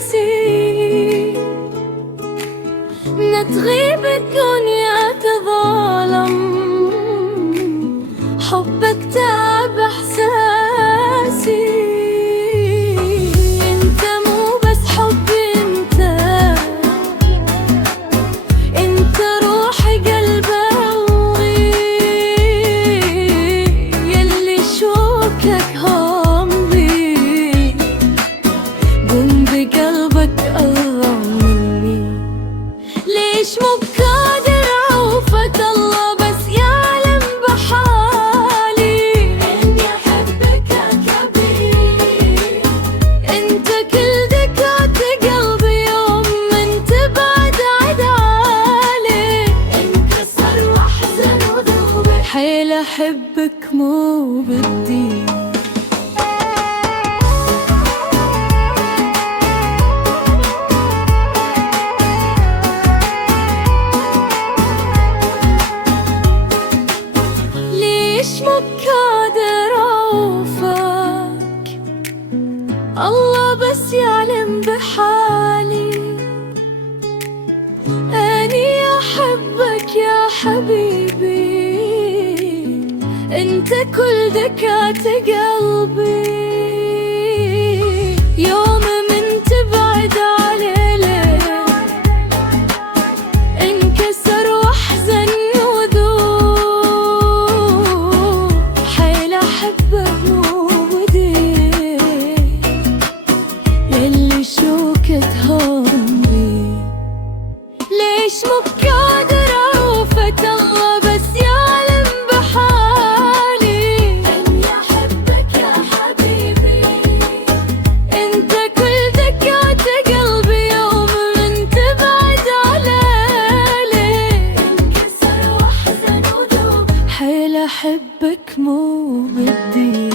ناسي تغيب الدنيا تظالم حبك تعب احساسي انت مو بس حب انت روحي قلبي يلي شوكك همي قم بقلبك الله مني ليش مو بقادر أوفك الله بس يعلم بحالي إني أحبك يا كبير أنت كل دقات قلبي يوم من تبعد عدالي انكسر واحزن وذوبي حيل أحبك مو بدي ليش مو بقادر أوفك الله بس يعلم بحالي أني أحبك يا حبيبي أنت كل دقات قلبي يوم من تبعد عليه انكسر واحزن وذوب حيل أحبك مو بدي يلي شوكة همي ليش مو بقادر أوفك الله بس يعلم بحالي إني أحبك يا حبيبي أنت كل دقات قلبي يوم من تبعد علي انكسر واحزن وذوب حيل أحبك مو بدي